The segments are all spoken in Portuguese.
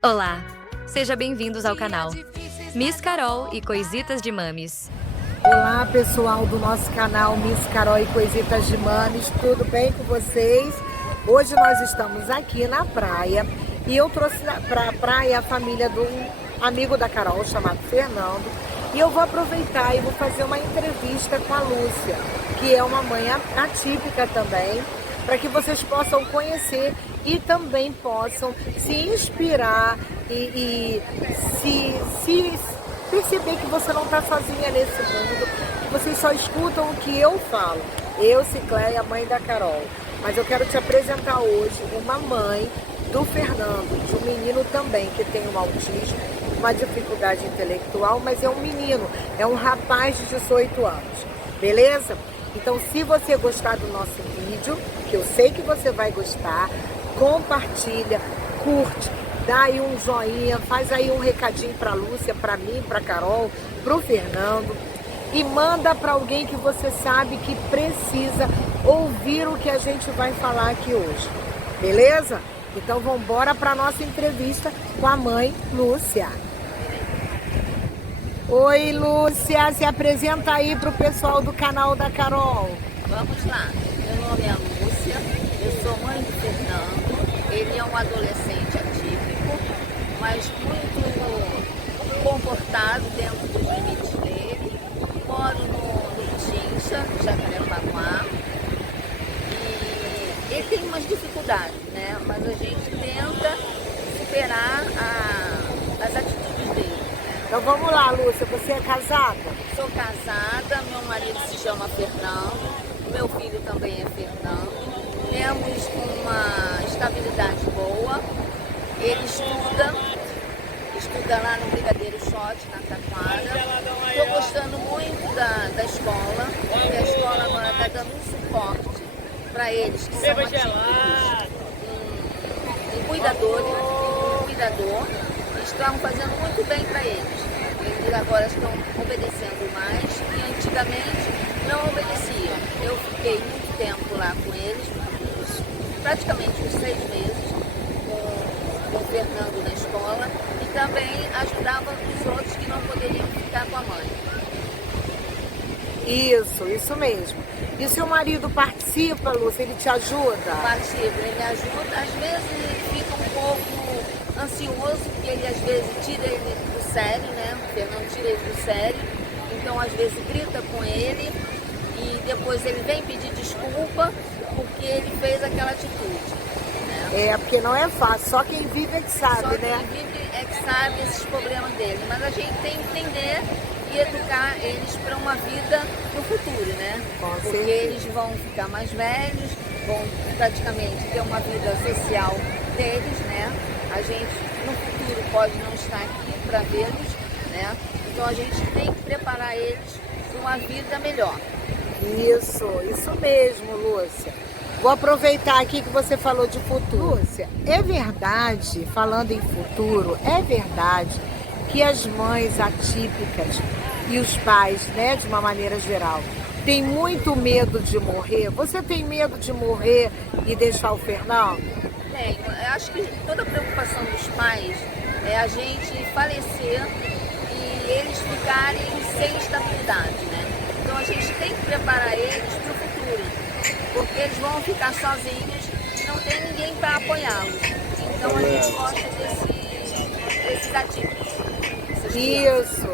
Olá, seja bem-vindos ao canal Miss Carol e Coisitas de Mames. Olá pessoal do nosso canal Miss Carol e Coisitas de Mames, tudo bem com vocês? Hoje nós estamos aqui na praia e eu trouxe para a praia a família de um amigo da Carol chamado Fernando, e eu vou aproveitar e vou fazer uma entrevista com a Lúcia, que é uma mãe atípica também, para que vocês possam conhecer e também possam se inspirar e se perceber que você não está sozinha nesse mundo, que vocês só escutam o que eu falo. Eu, Cicléia, mãe da Carol. Mas eu quero te apresentar hoje uma mãe do Fernando, de um menino também que tem um autismo, uma dificuldade intelectual, mas é um menino, é um rapaz de 18 anos, beleza? Então, se você gostar do nosso vídeo, que eu sei que você vai gostar, compartilha, curte, dá aí um joinha, faz aí um recadinho para a Lúcia, para mim, para a Carol, para o Fernando, e manda para alguém que você sabe que precisa ouvir o que a gente vai falar aqui hoje, beleza? Então vamos embora para a nossa entrevista com a mãe Lúcia. Oi Lúcia, se apresenta aí para o pessoal do canal da Carol. Vamos lá, meu nome é Lúcia, eu sou mãe do Fernando, ele é um adolescente atípico, mas muito comportado dentro dos limites dele. Moro no Tincha, Jacarepaguá, e ele tem umas dificuldades, né? Mas a gente tenta superar as atitudes dele. Então vamos lá, Lúcia, você é casada? Sou casada, meu marido se chama Fernando, meu filho também é Fernando. Temos uma estabilidade boa, ele estuda lá no Brigadeiro Shot, na Taquara. Estou gostando muito da escola, porque a escola agora está dando um suporte para eles que são atípicos, um cuidador, estão fazendo muito bem para eles. Eles agora estão obedecendo mais e antigamente não obedeciam. Eu fiquei muito tempo lá com eles, praticamente uns 6 meses, com o Fernando na escola, e também ajudava os outros que não poderiam ficar com a mãe. Isso mesmo. E o seu marido participa, Lúcia? Ele te ajuda? Participa, ele me ajuda. Às vezes ele fica um pouco ansioso, porque ele às vezes tira ele do sério, né? O Fernando tira ele do sério. Então às vezes grita com ele e depois ele vem pedir desculpa porque ele fez aquela atitude, né? Porque não é fácil, só quem vive é que sabe, Só né? quem vive é que sabe esses problemas dele. Mas a gente tem que entender e educar eles para uma vida no futuro, né? Porque eles vão ficar mais velhos, vão praticamente ter uma vida social deles, né? A gente no futuro pode não estar aqui para vê-los, né? Então a gente tem que preparar eles para uma vida melhor. Isso mesmo, Lúcia. Vou aproveitar aqui que você falou de futuro. Lúcia, é verdade, falando em futuro, é verdade que as mães atípicas e os pais, né, de uma maneira geral, têm muito medo de morrer? Você tem medo de morrer e deixar o Fernando? Tenho. Eu acho que toda a preocupação dos pais é a gente falecer e eles ficarem sem estabilidade, né? Então a gente tem que preparar eles para o futuro, porque eles vão ficar sozinhos e não tem ninguém para apoiá-los. Então a gente gosta desses atípicos. Isso.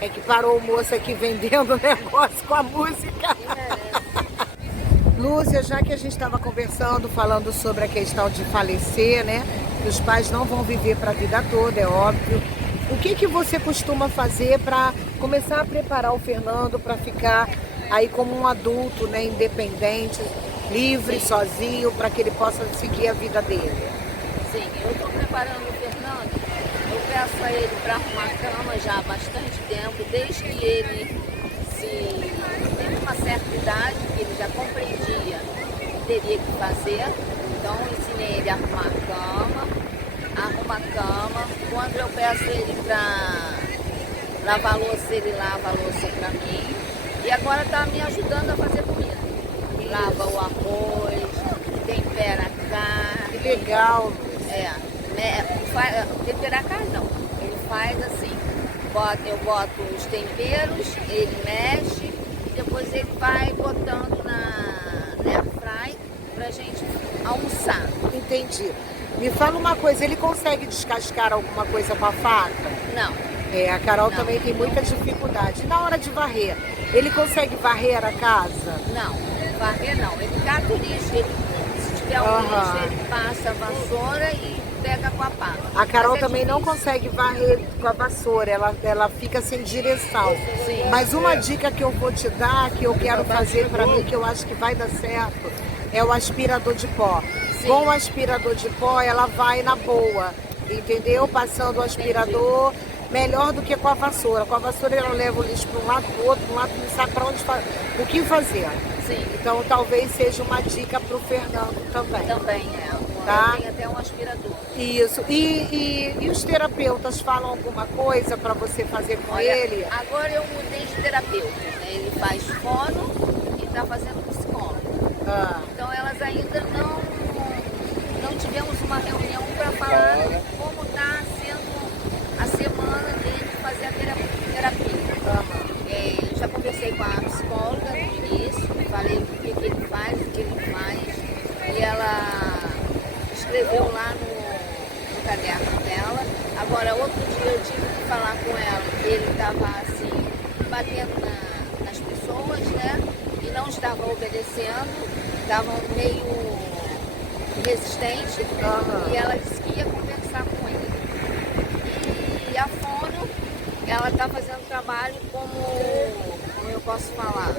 É que parou o moço aqui vendendo negócio com a música. Lúcia, já que a gente estava conversando, falando sobre a questão de falecer, né? Que os pais não vão viver para a vida toda, é óbvio. O que você costuma fazer para começar a preparar o Fernando para ficar aí como um adulto, né? Independente, livre, sozinho, para que ele possa seguir a vida dele? Sim, eu estou preparando o Fernando. Eu peço a ele para arrumar a cama já há bastante tempo, desde que ele teve uma certa idade, que ele já compreendia o que teria que fazer. Então eu ensinei ele a arrumar a cama. Quando eu peço ele para lavar a louça, ele lava a louça para mim. E agora está me ajudando a fazer comida. Lava o arroz, tempera a carne. Que legal! faz, temperar carne não. Ele faz assim, eu boto os temperos, ele mexe, e depois ele vai botando na air fry pra gente almoçar. Entendi. Me fala uma coisa, ele consegue descascar alguma coisa com a faca? Não. A Carol Não. também tem muita dificuldade. E na hora de varrer, ele consegue varrer a casa? Não, varrer não. Ele cata o lixo, se tiver um lixo, ele passa a vassoura e pega com a pá. A Carol Mas é também não difícil. consegue varrer com a vassoura, ela fica sem direção. Sim. Mas uma dica que eu vou te dar, que eu quero fazer para mim, que eu acho que vai dar certo, é o aspirador de pó. Sim. Com o aspirador de pó, ela vai na boa, entendeu? Passando o aspirador, melhor do que com a vassoura. Com a vassoura ela leva o lixo para um lado, para o outro, não sabe para onde o que fazer. Sim. Então talvez seja uma dica para o Fernando também. Também é. Tá? Tem até um aspirador. Isso. E os terapeutas falam alguma coisa para você fazer com Olha, ele? agora eu mudei de terapeuta, né? Ele faz fono e está fazendo psicólogo. Então elas ainda não tivemos uma reunião para falar como está sendo a semana dele fazer a terapia. Eu já conversei com a psicóloga no início, falei o que ele faz, o que ele faz, e ela escreveu lá no caderno dela. Agora, outro dia eu tive que falar com ela, que ele estava assim, batendo nas pessoas, né? E não estava obedecendo, estava meio resistente, e ela disse que ia conversar com ele. E a fono, ela está fazendo trabalho como eu posso falar,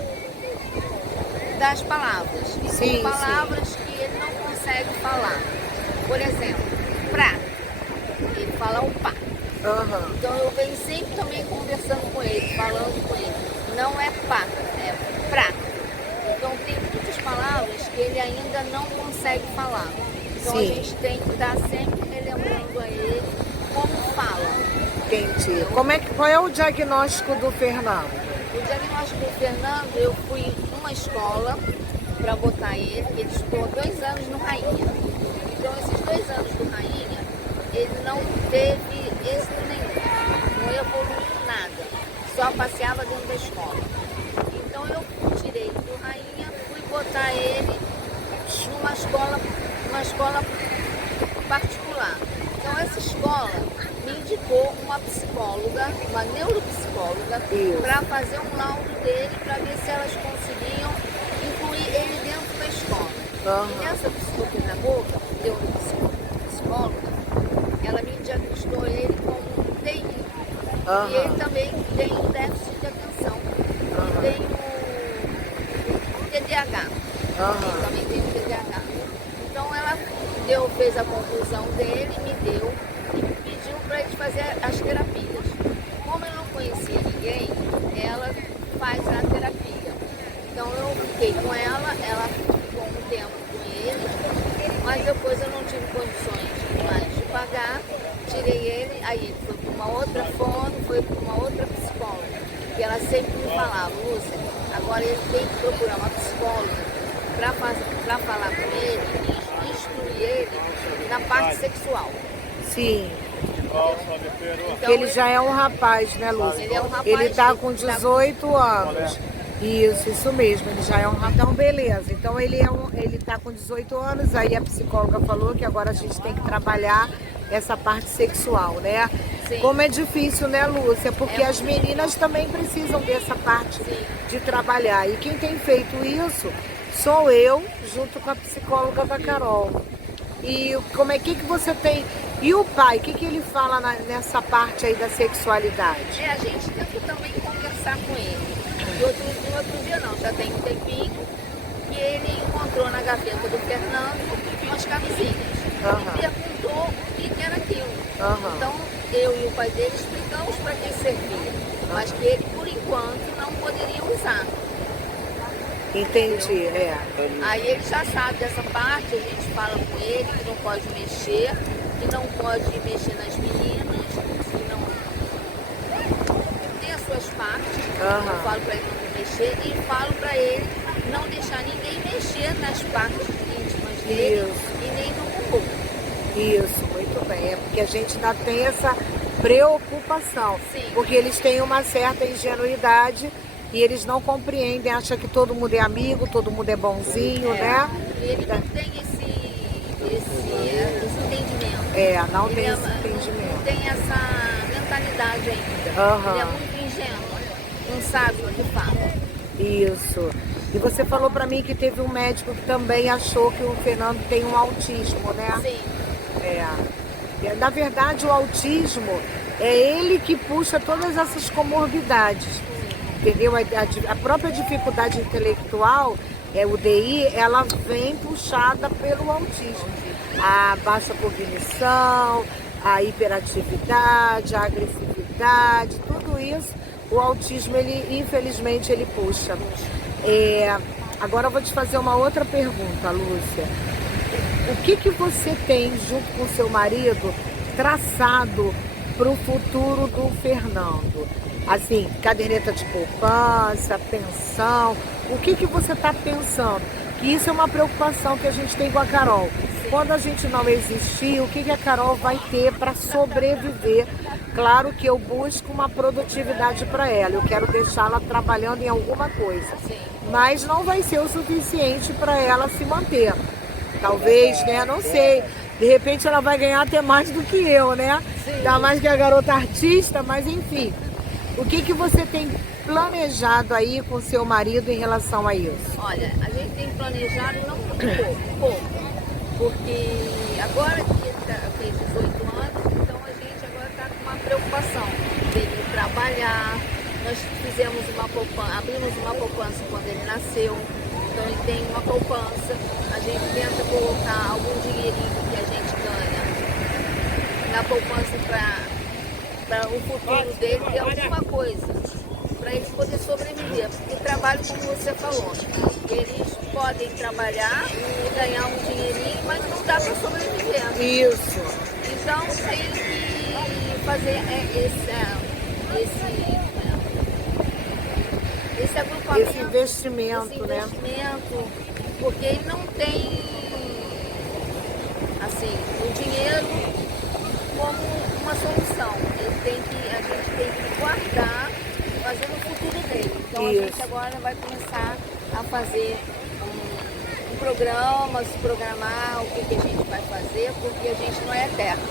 das palavras. E Sim, são palavras que ele não consegue falar. Por exemplo, prato. Ele fala o pá. Então eu venho sempre também conversando com ele, falando com ele. Não é pá, é prato. Então tem muitas palavras que ele ainda não consegue falar. Então a gente tem que estar sempre relembrando a ele como fala. Entendi. Qual é o diagnóstico do Fernando? O diagnóstico do Fernando, eu fui numa escola para botar ele, ele estudou 2 anos no Rainha. Então esses 2 anos do Rainha, ele não teve êxito nenhum, não evoluiu nada, só passeava dentro da escola. Então eu tirei ele do Rainha, fui botar ele numa escola particular. Então essa escola me indicou uma psicóloga, uma neuropsicóloga, para fazer um laudo dele, para ver se elas conseguiam incluir ele dentro da escola. E essa psicopedagoga, neuropsicóloga, ela me diagnosticou ele como TI. E ele também tem um déficit de atenção. E tem o TDAH. Ele também tem o TDAH. Então ela fez a conclusão dele, me deu e me pediu para ele fazer as terapias. Como eu não conhecia ninguém, ela faz a terapia. Então eu fiquei com ela ficou um tempo com ele, mas depois eu não tive condições mais de pagar, tirei ele, aí ele foi para uma outra fono, foi para uma outra psicóloga, que ela sempre me falava, Lúcia, agora ele tem que procurar uma psicóloga para falar com ele e instruir ele na parte sexual. Sim. Então, Ele já é um rapaz, né, Lúcia? Ele é um rapaz. Ele tá com 18 anos. Isso mesmo, ele já é um rapaz. Então, beleza. Então, ele tá com 18 anos, aí a psicóloga falou que agora a gente tem que trabalhar essa parte sexual, né? Sim. Como é difícil, né, Lúcia? Porque as meninas também precisam dessa parte de trabalhar. E quem tem feito isso sou eu, junto com a psicóloga da Carol. E como é que você tem... E o pai, o que ele fala nessa parte aí da sexualidade? A gente tenta também conversar com ele. No outro dia não, já tem um tempinho, que ele encontrou na gaveta do Fernando umas camisinhas. E perguntou o que era aquilo. Então, eu e o pai dele explicamos para que servia, mas que ele, por enquanto, não poderia usar. Entendi, Aí ele já sabe dessa parte, a gente fala com ele que não pode mexer, que não pode mexer nas meninas, que não tem as suas partes. Eu falo para ele não mexer e falo para ele não deixar ninguém mexer nas partes íntimas dele e nem no bumbum. Isso, muito bem. É porque a gente ainda tem essa preocupação. Sim. Porque eles têm uma certa ingenuidade e eles não compreendem, acham que todo mundo é amigo, todo mundo é bonzinho, né? E ele não tem esse entendimento. Não Ele tem é- esse entendimento. Não tem essa mentalidade ainda. Aham. Ele é muito ingênuo, não sabe o que fala. Isso. E você falou pra mim que teve um médico que também achou que o Fernando tem um autismo, né? Sim, Na verdade, o autismo é ele que puxa todas essas comorbidades, entendeu? A própria dificuldade intelectual, o DI, ela vem puxada pelo autismo. A baixa cognição, a hiperatividade, a agressividade, tudo isso, o autismo, ele infelizmente, ele puxa. Agora eu vou te fazer uma outra pergunta, Lúcia. O que você tem, junto com seu marido, traçado para o futuro do Fernando? Assim, caderneta de poupança, pensão, o que você está pensando? Que isso é uma preocupação que a gente tem com a Carol. Quando a gente não existir, o que a Carol vai ter para sobreviver? Claro que eu busco uma produtividade para ela, eu quero deixá-la trabalhando em alguma coisa, mas não vai ser o suficiente para ela se manter. Talvez, né? Não sei. De repente ela vai ganhar até mais do que eu, né? Ainda mais que a garota artista, mas enfim. O que você tem planejado aí com seu marido em relação a isso? olha, a gente tem planejado não muito pouco, porque agora que ele fez 18 anos, então a gente agora está com uma preocupação dele trabalhar. Nós fizemos uma poupança, abrimos uma poupança quando ele nasceu, então ele tem uma poupança. A gente tenta colocar algum dinheirinho que a gente ganha na poupança para o futuro dele ter alguma coisa, para ele poder sobreviver. Porque trabalho, como você falou, eles podem trabalhar e ganhar um dinheirinho, mas não dá para sobreviver. Isso. Então tem que fazer esse agrupamento, Esse investimento, né? Porque ele não tem assim, o dinheiro como uma solução. A gente tem que guardar, fazer no futuro dele. Então a gente agora vai começar a fazer um programa, se programar o que a gente vai fazer, porque a gente não é eterno.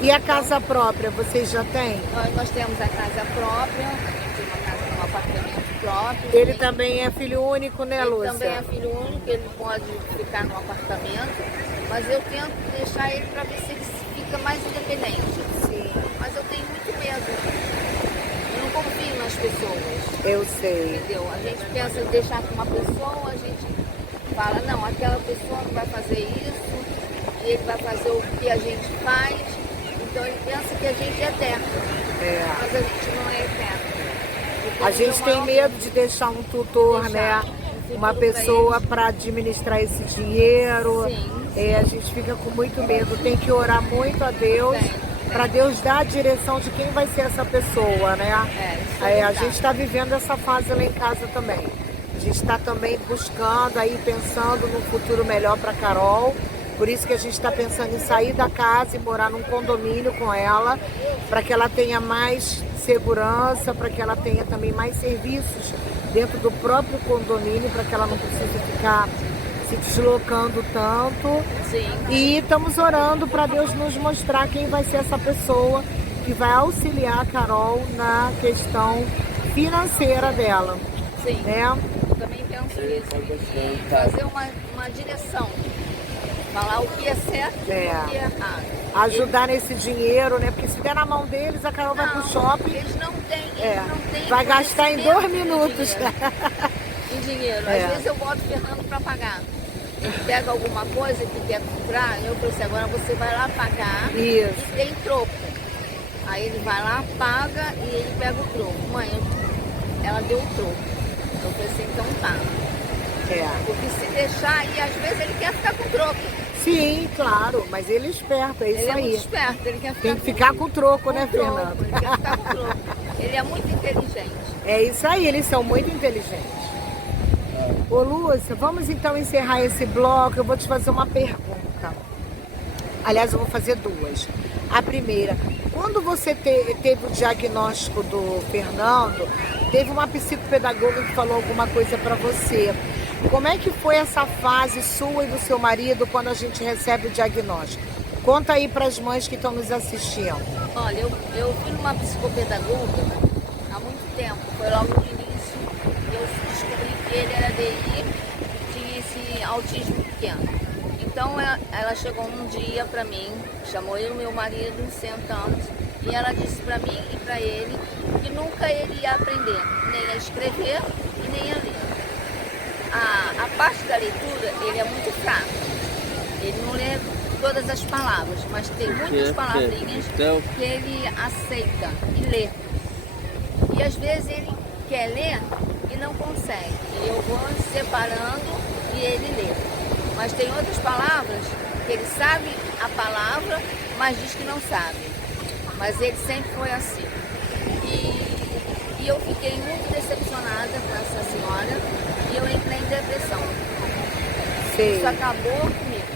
E a casa própria, vocês já têm? Nós temos a casa própria, tem uma casa, um apartamento próprio. Ele também é filho único, né, Ele Lúcia? também é filho único, ele pode ficar no apartamento, mas eu tento deixar ele para ver se ele fica mais independente. Sim. Mas eu tenho muito medo. Eu não confio nas pessoas. Eu sei. Entendeu? A gente pensa em deixar com uma pessoa, a gente fala, não, aquela pessoa não vai fazer isso, e ele vai fazer o que a gente faz, então ele pensa que a gente é eterno. Mas a gente não é eterno. A gente tem medo de deixar um tutor, né? Uma pessoa para administrar esse dinheiro. A gente fica com muito medo. Tem que orar muito a Deus para Deus dar a direção de quem vai ser essa pessoa, né? A gente está vivendo essa fase lá em casa também. A gente está também buscando aí, pensando no futuro melhor para Carol. Por isso que a gente está pensando em sair da casa e morar num condomínio com ela, para que ela tenha mais segurança, para que ela tenha também mais serviços dentro do próprio condomínio, para que ela não precise ficar se deslocando tanto. E estamos orando para Deus nos mostrar quem vai ser essa pessoa que vai auxiliar a Carol na questão financeira dela. Né? Eu também penso isso, e fazer uma direção. Falar o que é certo e o que é errado. Ajudar nesse dinheiro, né? Porque se der na mão deles, a Carol vai pro shopping. Eles não têm. Vai gastar em 2 minutos. Em dinheiro. Às vezes eu boto o Fernando para pagar. Ele pega alguma coisa que quer comprar, eu falei assim, agora você vai lá pagar e tem troco. Aí ele vai lá, paga e ele pega o troco. Mãe, ela deu o troco. Eu falei assim, então tá. Porque se deixar, e às vezes ele quer ficar com troco. Sim, claro, mas ele é esperto, é isso ele aí. Ele é muito esperto, ele quer ficar tem que ficar com troco, né, troco, Fernando? Ele quer ficar com troco. Ele é muito inteligente. É isso aí, eles são muito inteligentes. Ô Lúcia, vamos então encerrar esse bloco. Eu vou te fazer uma pergunta. Aliás, eu vou fazer duas. A primeira, quando você teve o diagnóstico do Fernando, teve uma psicopedagoga que falou alguma coisa para você. Como é que foi essa fase sua e do seu marido quando a gente recebe o diagnóstico? Conta aí para as mães que estão nos assistindo. Olha, eu fui numa psicopedagoga há muito tempo, foi logo no início, eu descobri que ele era DI, tinha esse autismo pequeno. Então ela chegou um dia para mim, chamou eu e meu marido, sentamos, e ela disse para mim e para ele que nunca ele ia aprender nem a escrever e nem a ler. A parte da leitura, ele é muito fraco, ele não lê todas as palavras, mas tem muitas palavrinhas que ele aceita e lê. E às vezes ele quer ler e não consegue, e eu vou separando e ele lê. Mas tem outras palavras que ele sabe a palavra, mas diz que não sabe. Mas ele sempre foi assim. E eu fiquei muito decepcionada com essa senhora e eu entrei em depressão. Sei. Isso acabou comigo.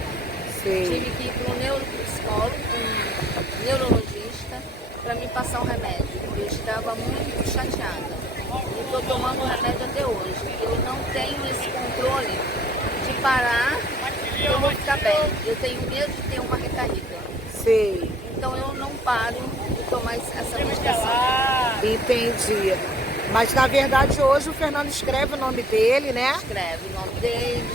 Sei. Tive que ir para um neuropsicólogo, um neurologista, para me passar um remédio. Eu estava muito chateada. E estou tomando o remédio até hoje. Eu não tenho esse controle de parar e eu vou ficar bem. Eu tenho medo de ter uma recaída. Sei. Então eu não paro de tomar essa medicação. Entendi. Mas na verdade hoje o Fernando escreve o nome dele, né? Escreve o nome dele,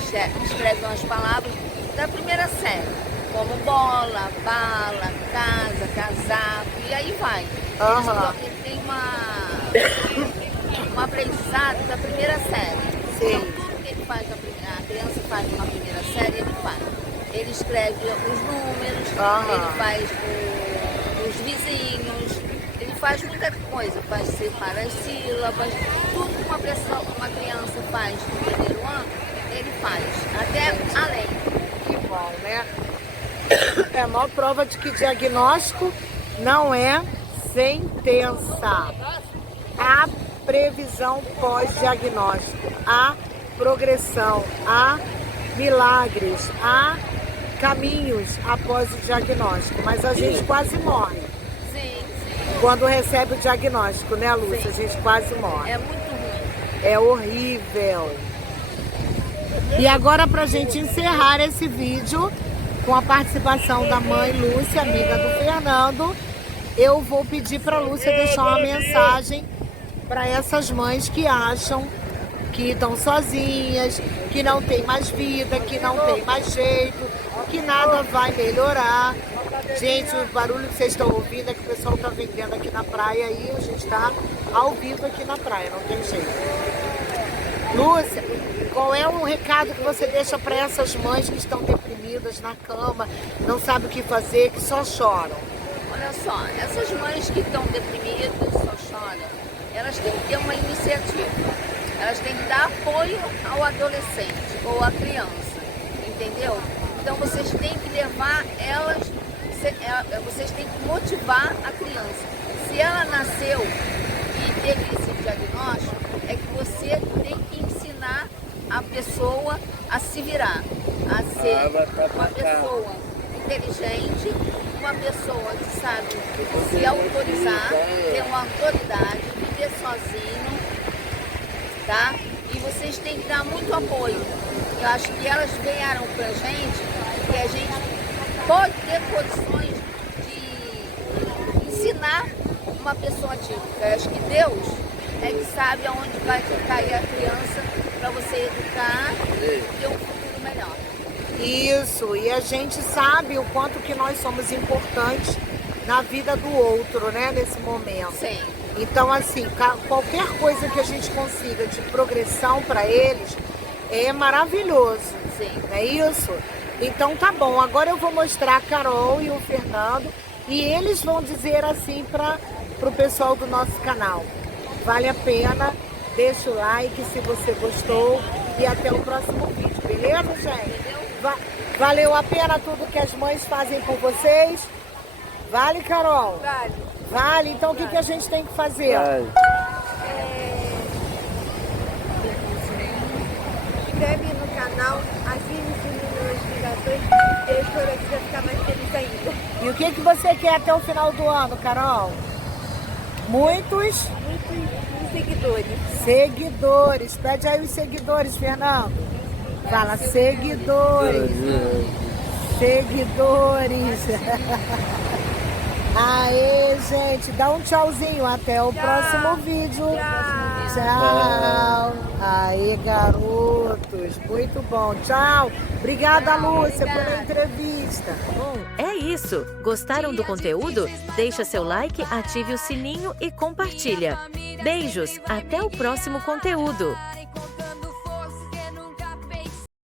escreve umas palavras da primeira série, como bola, bala, casa, casaco, e aí vai. Ele tem uma aprendizado da primeira série. Sim. Então, tudo que ele faz, a criança faz numa primeira série, ele faz. Ele escreve os números, ele faz os vizinhos, ele faz muita coisa, faz separar as sílabas, tudo que uma criança faz no primeiro ano, ele faz, até além. Que bom, né? É a maior prova de que diagnóstico não é sentença. Há previsão pós-diagnóstico, há progressão, há milagres, há caminhos após o diagnóstico, mas a gente quase morre. Sim. Quando recebe o diagnóstico, né, Lúcia? Sim. A gente quase morre. É muito ruim. É horrível. E agora, pra gente encerrar esse vídeo, com a participação da mãe Lúcia, amiga do Fernando, eu vou pedir pra Lúcia deixar uma mensagem para essas mães que acham que estão sozinhas, que não tem mais vida, que não tem mais jeito, que nada vai melhorar. Gente, o barulho que vocês estão ouvindo é que o pessoal está vendendo aqui na praia e a gente está ao vivo aqui na praia, não tem jeito. Lúcia, qual é um recado que você deixa para essas mães que estão deprimidas na cama, não sabem o que fazer, que só choram? Olha só, essas mães que estão deprimidas, só choram, elas têm que ter uma iniciativa. Elas têm que dar apoio ao adolescente ou à criança, entendeu? Então vocês têm que levar elas, vocês têm que motivar a criança. Se ela nasceu e teve esse diagnóstico, é que você tem que ensinar a pessoa a se virar, a ser uma pessoa inteligente, uma pessoa que sabe se autorizar, ter uma autoridade, viver sozinho, tá? E vocês têm que dar muito apoio. Eu acho que elas vieram pra gente, que a gente pode ter condições de ensinar uma pessoa típica. Eu acho que Deus é que sabe aonde vai cair a criança para você educar e ter um futuro melhor. Isso, e a gente sabe o quanto que nós somos importantes na vida do outro, né, nesse momento. Sim. Então, assim, qualquer coisa que a gente consiga de progressão para eles é maravilhoso. Sim. Não é isso? Então tá bom, agora eu vou mostrar a Carol e o Fernando e eles vão dizer assim para o pessoal do nosso canal. Vale a pena, deixa o like se você gostou e até o próximo vídeo, beleza, gente? Valeu a pena tudo que as mães fazem por vocês? Vale, Carol? Vale. Vale? Então o que a gente tem que fazer? Vale. Inscreve no canal, ative o sininho das notificações. E eu espero que vai ficar mais feliz ainda. E o que você quer até o final do ano, Carol? Muitos Muitos seguidores. seguidores. Pede aí os seguidores, Fernando. Fala, seguidores. Seguidores. Aê, gente. Dá um tchauzinho. Até o próximo vídeo. Tchau. Aê, garotos. Muito bom. Tchau. Obrigada, Lúcia, pela entrevista. Bom, é isso. Gostaram do conteúdo? Deixa seu like, ative o sininho e compartilha. Beijos, até o próximo conteúdo.